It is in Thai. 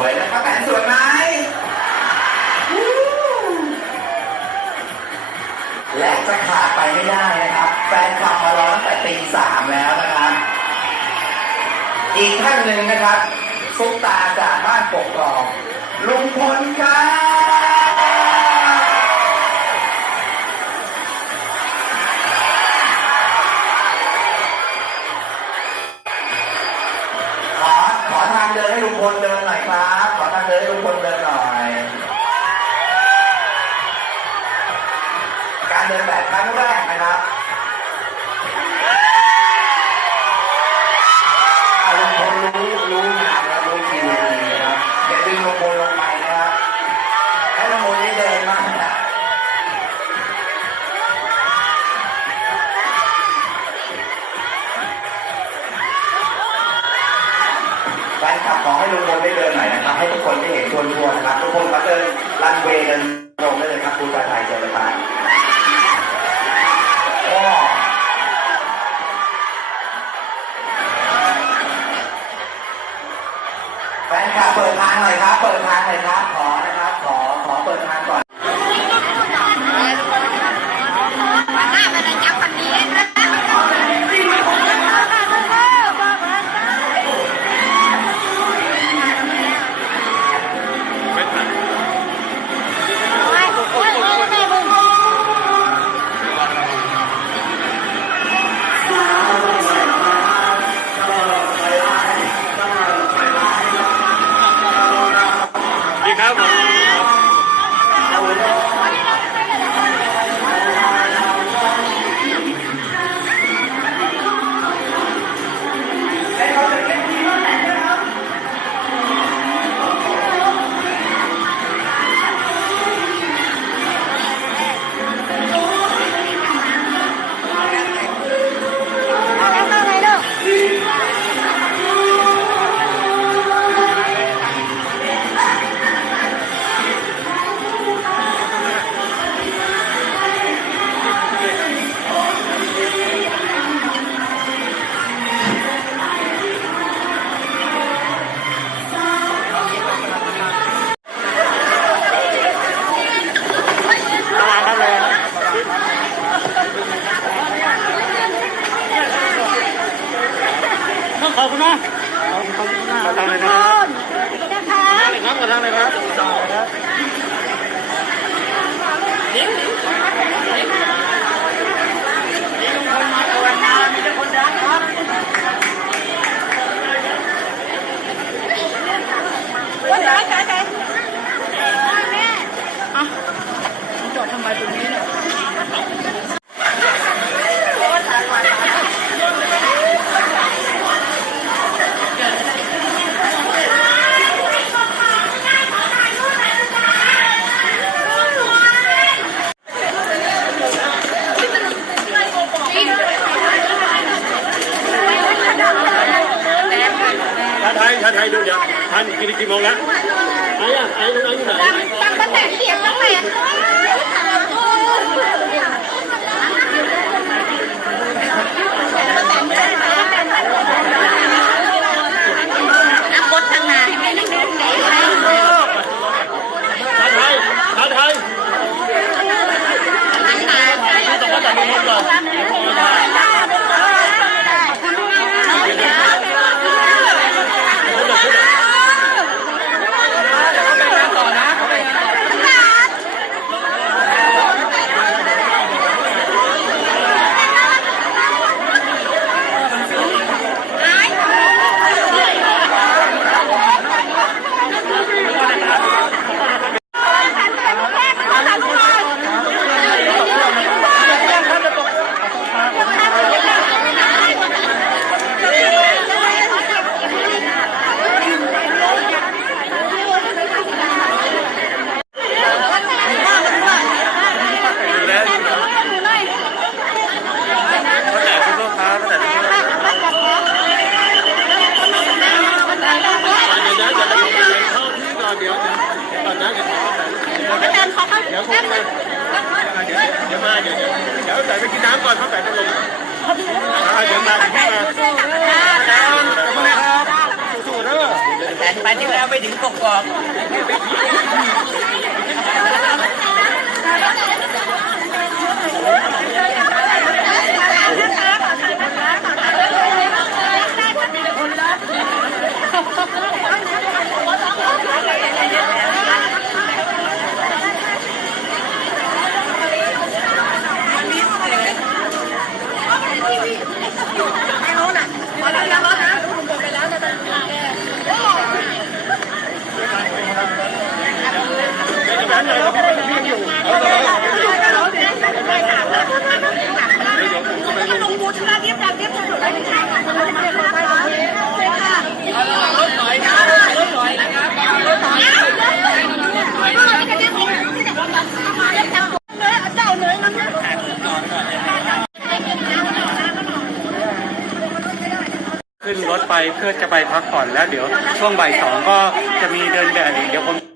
วยนะป้าแตนสวยไหมและจะขาดไปไม่ได้นะครับ แฟนคลับมารอตั้งแต่ตีสามแล้วนะครับ อีกท่านหนึ่งนะครับซุปตาจากบ้านปกครองลุงพลครับ แฟนคลับขอให้ลุงพลได้เดินหน่อยนะครับ ให้ทุกคนได้เห็นทวนทวนๆนะครับ ทุกคนมาเดินรันเวย์เดินตรงได้เลยครับครูชาไทยเจริญพาน ขอบคุณนะขอบคุณนะขอทางเลยนะนะคะครับขอทางเลยครับต่อครับวันไหนไหนไหนแม่จอดทำไมตรงนี้เนี่ย ชาไทย ชาไทยดูเดี๋ยวทานกี่กี่โมงแล้วไอ้ยังไอ้ตรงนั้นอยู่ไหนตั้งตั้งแต่เขียนตั้งแต่อัพบททางไหนไม่ได้ดูไหนไทยชาไทยต้องมาจับมือก่อน ดูแลอยู่นะเขาแต่คุณลูกค้าเขาแต่คุณลูกค้าเดี๋ยวนะเดี๋ยวเราไปเข้าที่ก่อนเดี๋ยวเดี๋ยวก่อนนะเดี๋ยวเดี๋ยวเดี๋ยวคุณมาเดี๋ยวเดี๋ยวมาเดี๋ยวเดี๋ยวเดี๋ยวแต่ไปกินน้ำก่อนเขาแต่ต้องลงเดี๋ยวมาเดี๋ยวมาแฟนไปไปที่แล้วไปถึงกกอก รถไปเพื่อจะไปพักผ่อนแล้วเดี๋ยวช่วงบ่ายสองก็จะมีเดินแบบอีกเดี๋ยวผม